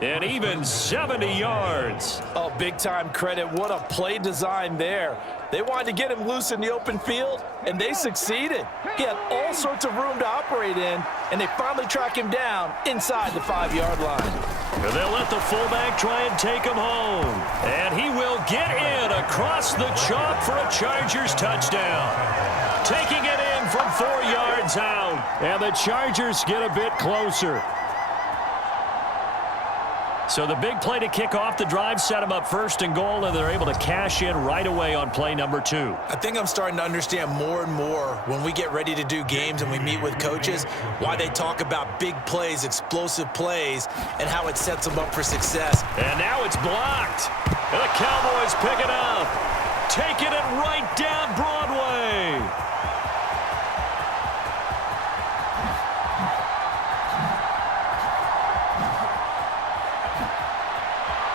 And even 70 yards. Oh, big-time credit. What a play design there. They wanted to get him loose in the open field, and they succeeded. He had all sorts of room to operate in, and they finally track him down inside the 5-yard line. And they'll let the fullback try and take him home. And he will get in across the chalk for a Chargers touchdown. Taking it in from 4 yards out. And the Chargers get a bit closer. So the big play to kick off the drive set them up 1st and goal, and they're able to cash in right away on play number 2. I think I'm starting to understand more and more when we get ready to do games and we meet with coaches why they talk about big plays, explosive plays, and how it sets them up for success. And now it's blocked. And the Cowboys pick it up. Taking it right down Broadway.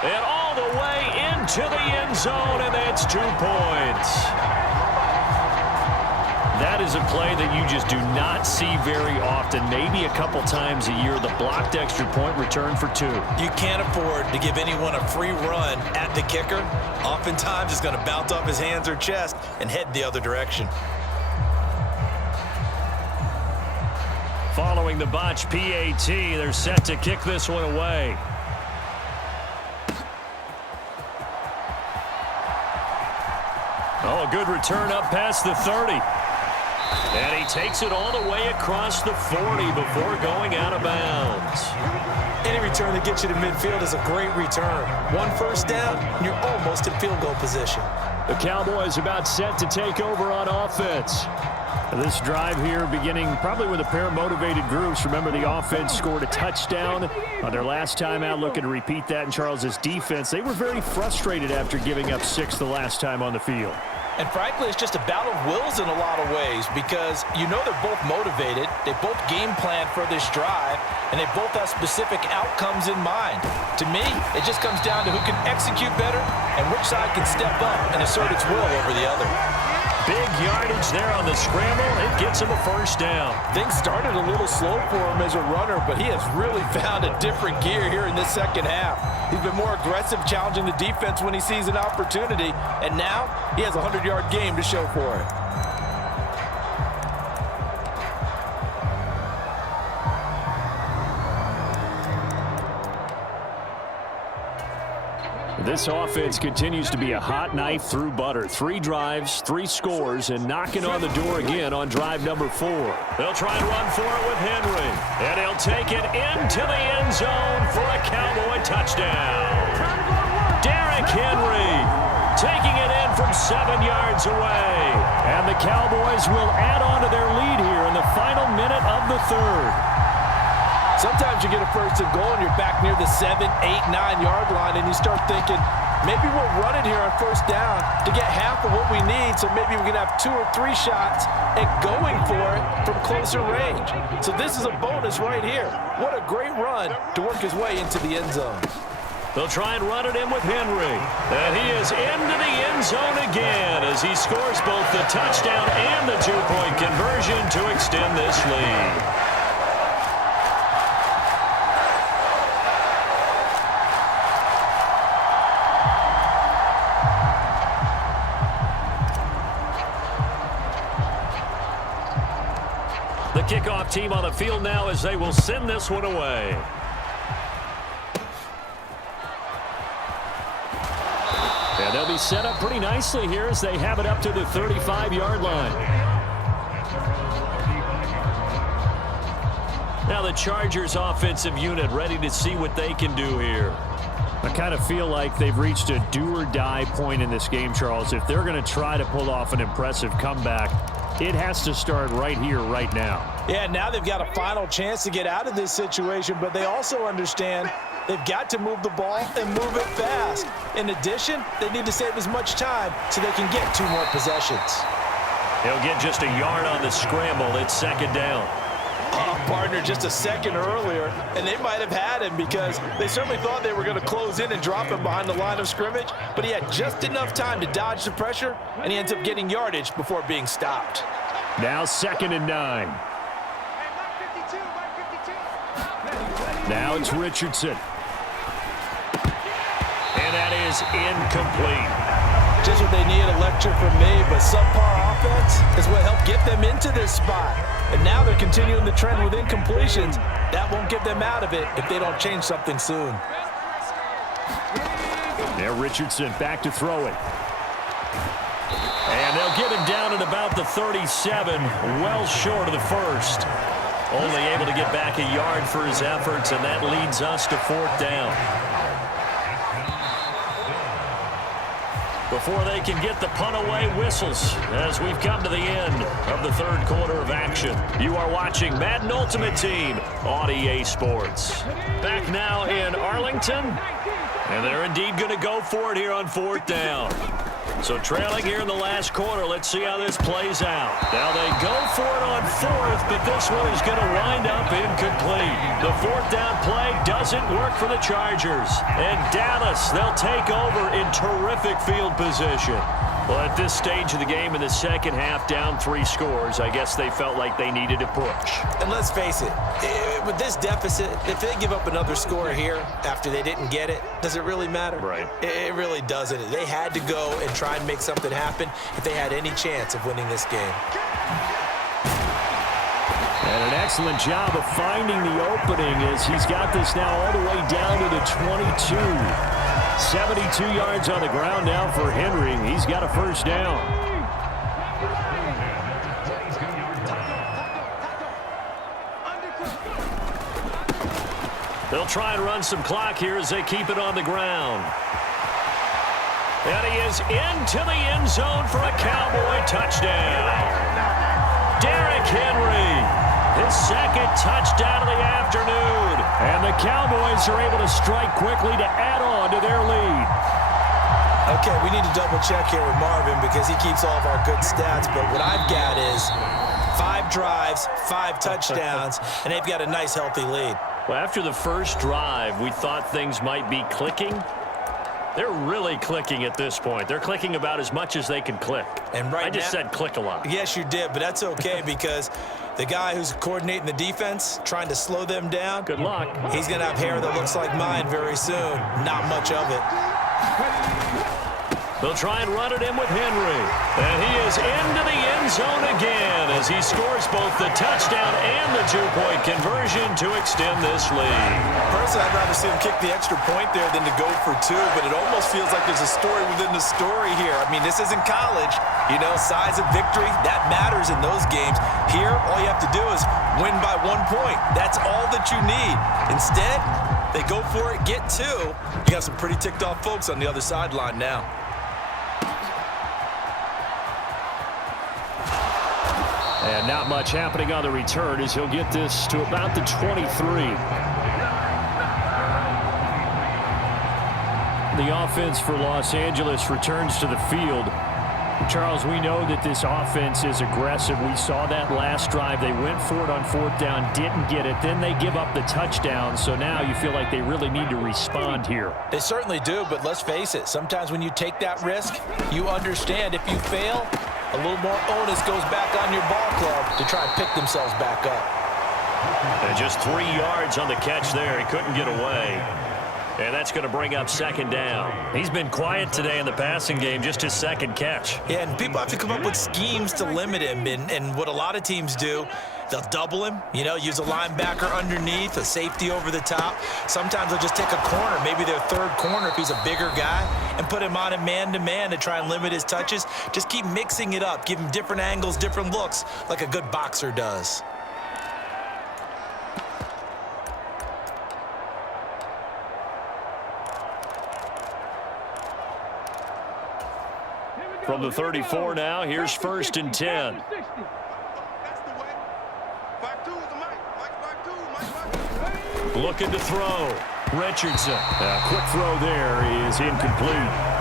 And all the way into the end zone, and that's 2 points. That is a play that you just do not see very often. Maybe a couple times a year, the blocked extra point return for 2. You can't afford to give anyone a free run at the kicker. Oftentimes, it's going to bounce off his hands or chest and head the other direction. Following the botch PAT, they're set to kick this one away. Oh, a good return up past the 30. And he takes it all the way across the 40 before going out of bounds. Any return that gets you to midfield is a great return. 1 first down, and you're almost in field goal position. The Cowboys about set to take over on offense. This drive here beginning probably with a pair of motivated groups. Remember, the offense scored a touchdown on their last time out. Looking to repeat that in Charles' defense. They were very frustrated after giving up 6 the last time on the field. And frankly, it's just a battle of wills in a lot of ways because you know they're both motivated. They both game plan for this drive, and they both have specific outcomes in mind. To me, it just comes down to who can execute better and which side can step up and assert its will over the other. Big yardage there on the scramble. It gets him a first down. Things started a little slow for him as a runner, but he has really found a different gear here in this second half. He's been more aggressive, challenging the defense when he sees an opportunity, and now he has a 100-yard game to show for it. This offense continues to be a hot knife through butter. 3 drives, 3 scores, and knocking on the door again on drive number 4. They'll try and run for it with Henry. And he'll take it into the end zone for a Cowboy touchdown. Derrick Henry taking it in from 7 yards away. And the Cowboys will add on to their lead here in the final minute of the 3rd. Sometimes you get a first and goal and you're back near the 7, 8, 9-yard line and you start thinking, maybe we'll run it here on first down to get half of what we need so maybe we can have 2 or 3 shots at going for it from closer range. So this is a bonus right here. What a great run to work his way into the end zone. They'll try and run it in with Henry. And he is into the end zone again as he scores both the touchdown and the 2-point conversion to extend this lead. The kickoff team on the field now as they will send this one away. And they'll be set up pretty nicely here as they have it up to the 35-yard line. Now the Chargers offensive unit ready to see what they can do here. I kind of feel like they've reached a do-or-die point in this game, Charles. If they're going to try to pull off an impressive comeback, it has to start right here, right now. Yeah, now they've got a final chance to get out of this situation, but they also understand they've got to move the ball and move it fast. In addition, they need to save as much time so they can get 2 more possessions. He'll get just a yard on the scramble. It's 2nd down. Partner just a second earlier, and they might have had him because they certainly thought they were going to close in and drop him behind the line of scrimmage, but he had just enough time to dodge the pressure, and he ends up getting yardage before being stopped. Now 2nd and 9. Now it's Richardson. is incomplete. Just what they need, a lecture from me, but subpar offense is what helped get them into this spot. And now they're continuing the trend with incompletions. That won't get them out of it if they don't change something soon. Now Richardson back to throw it. And they'll get him down at about the 37, well short of the first. Only able to get back a yard for his efforts, and that leads us to 4th down. Before they can get the punt away, whistles as we've come to the end of the 3rd quarter of action. You are watching Madden Ultimate Team on EA Sports. Back now in Arlington, and they're indeed going to go for it here on 4th down. So trailing here in the last quarter, let's see how this plays out. Now they go for it on 4th, but this one is going to wind up incomplete. The 4th down play doesn't work for the Chargers. And Dallas, they'll take over in terrific field position. Well, at this stage of the game in the second half, down 3 scores, I guess they felt like they needed a push. And let's face it, with this deficit, if they give up another score here after they didn't get it, does it really matter? Right. It really doesn't. They had to go and try and make something happen if they had any chance of winning this game. And an excellent job of finding the opening as he's got this now all the way down to the 22. 72 yards on the ground now for Henry. He's got a 1st down. They'll try and run some clock here as they keep it on the ground. And he is into the end zone for a Cowboy touchdown. Derrick Henry. His 2nd touchdown of the afternoon. And the Cowboys are able to strike quickly to add on to their lead. Okay, we need to double check here with Marvin because he keeps all of our good stats. But what I've got is 5 drives, 5 touchdowns, and they've got a nice, healthy lead. Well, after the first drive, we thought things might be clicking. They're really clicking at this point. They're clicking about as much as they can click. And right I just said click a lot. Yes, you did, but that's okay because the guy who's coordinating the defense, trying to slow them down. Good luck. He's going to have hair that looks like mine very soon. Not much of it. They'll try and run it in with Henry. And he is into the end zone again as he scores both the touchdown and the 2-point conversion to extend this lead. Personally, I'd rather see him kick the extra point there than to go for 2, but it almost feels like there's a story within the story here. I mean, this isn't college. You know, size of victory, that matters in those games. Here, all you have to do is win by 1 point. That's all that you need. Instead, they go for it, get 2. You got some pretty ticked off folks on the other sideline now. And not much happening on the return as he'll get this to about the 23. The offense for Los Angeles returns to the field. Charles, we know that this offense is aggressive. We saw that last drive. They went for it on 4th down, didn't get it. Then they give up the touchdown. So now you feel like they really need to respond here. They certainly do, but let's face it. Sometimes when you take that risk, you understand if you fail, a little more onus goes back on your ball club to try and pick themselves back up. And just 3 yards on the catch there. He couldn't get away. And that's going to bring up 2nd down. He's been quiet today in the passing game, just his 2nd catch. Yeah, and people have to come up with schemes to limit him. And what a lot of teams do, they'll double him, you know, use a linebacker underneath, a safety over the top. Sometimes they'll just take a corner, maybe their 3rd corner if he's a bigger guy, and put him on a man-to-man to try and limit his touches. Just keep mixing it up, give him different angles, different looks, like a good boxer does. From the 34 now, here's 1st and 10. Looking to throw. Richardson. A quick throw there is incomplete.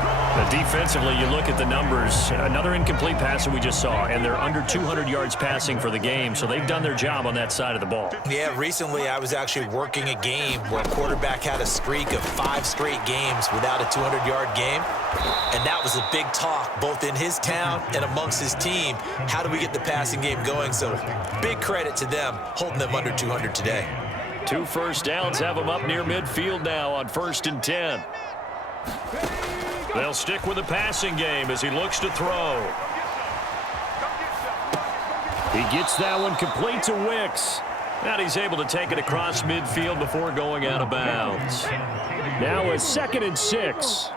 Defensively, you look at the numbers. Another incomplete pass that we just saw, and they're under 200 yards passing for the game, so they've done their job on that side of the ball. Yeah, recently I was actually working a game where a quarterback had a streak of 5 straight games without a 200-yard game, and that was a big talk both in his town and amongst his team. How do we get the passing game going? So big credit to them holding them under 200 today. 2 first downs have them up near midfield now on 1st and 10. They'll stick with the passing game as he looks to throw. He gets that one complete to Wicks. And he's able to take it across midfield before going out of bounds. Now a 2nd and 6.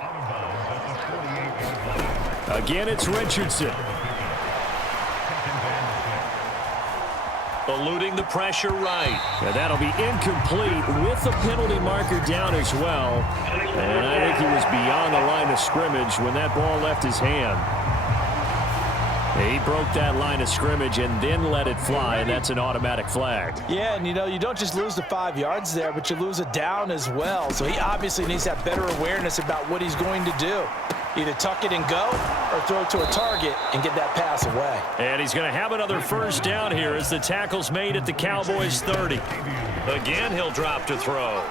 Again, it's Richardson. Eluding the pressure right. And that'll be incomplete with the penalty marker down as well. And I think he was beyond the line of scrimmage when that ball left his hand. He broke that line of scrimmage and then let it fly, and that's an automatic flag. Yeah, and you don't just lose the 5 yards there, but you lose a down as well. So he obviously needs to have better awareness about what he's going to do. Either tuck it and go or throw it to a target and get that pass away. And he's going to have another first down here as the tackle's made at the Cowboys' 30. Again, he'll drop to throw.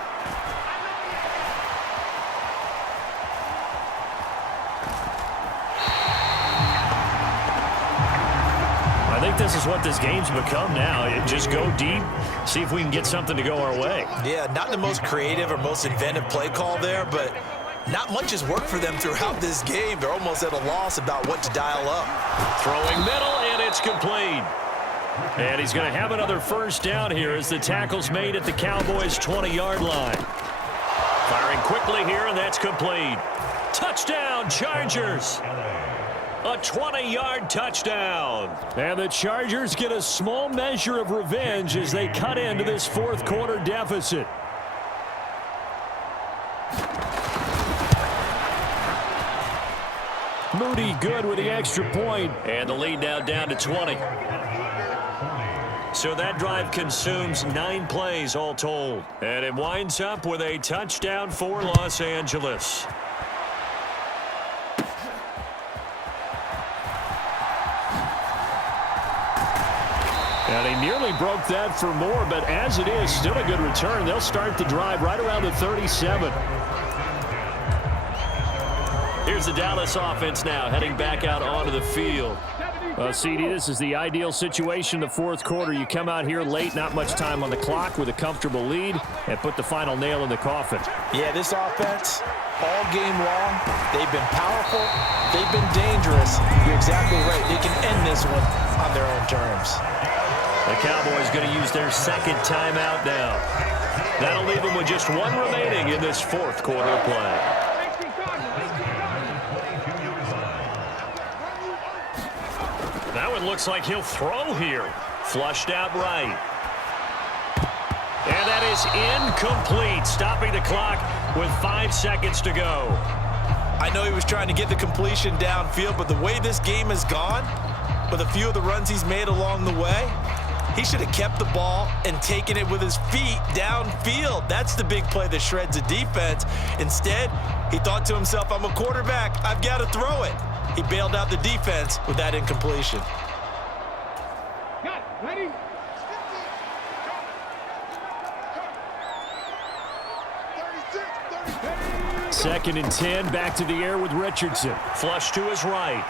I think this is what this game's become now. Just go deep, see if we can get something to go our way. Yeah, not the most creative or most inventive play call there, but not much has worked for them throughout this game. They're almost at a loss about what to dial up. Throwing middle, and it's complete. And he's going to have another first down here as the tackle's made at the Cowboys' 20-yard line. Firing quickly here, and that's complete. Touchdown, Chargers. A 20-yard touchdown. And the Chargers get a small measure of revenge as they cut into this fourth-quarter deficit. Moody good with the extra point. And the lead now down to 20. So that drive consumes 9 plays all told. And it winds up with a touchdown for Los Angeles. And he nearly broke that for more, but as it is, still a good return. They'll start the drive right around the 37. Here's the Dallas offense now, heading back out onto the field. CD, this is the ideal situation in the fourth quarter. You come out here late, not much time on the clock with a comfortable lead, and put the final nail in the coffin. Yeah, this offense, all game long, they've been powerful, they've been dangerous. You're exactly right. They can end this one on their own terms. The Cowboys going to use their second timeout now. That'll leave them with just 1 remaining in this fourth quarter of play. That one looks like he'll throw here. Flushed out right. And that is incomplete, stopping the clock with 5 seconds to go. I know he was trying to get the completion downfield, but the way this game has gone, with a few of the runs he's made along the way, he should have kept the ball and taken it with his feet downfield. That's the big play that shreds a defense. Instead, he thought to himself, I'm a quarterback, I've got to throw it. He bailed out the defense with that incompletion. Ready? Second and 10, back to the air with Richardson. Flush to his right.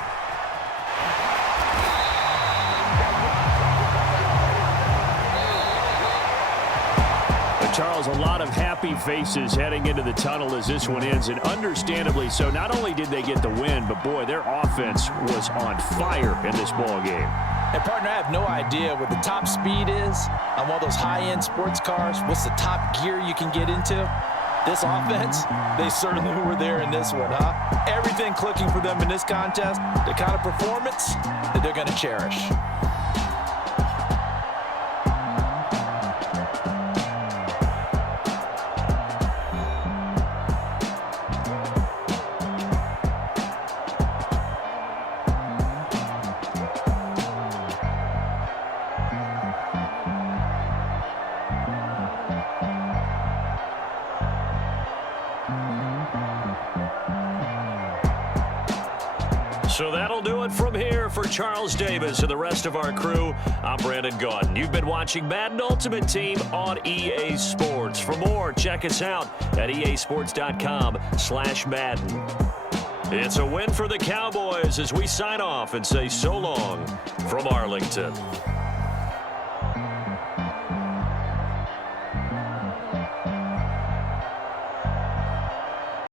Charles, a lot of happy faces heading into the tunnel as this one ends, and understandably so. Not only did they get the win, but boy, their offense was on fire in this ball game. And partner, I have no idea what the top speed is on one of those high-end sports cars. What's the top gear you can get into? This offense, they certainly were there in this one, huh? Everything clicking for them in this contest, the kind of performance that they're going to cherish. So that'll do it from here for Charles Davis and the rest of our crew. I'm Brandon Gaudin. You've been watching Madden Ultimate Team on EA Sports. For more, check us out at easports.com/Madden. It's a win for the Cowboys as we sign off and say so long from Arlington.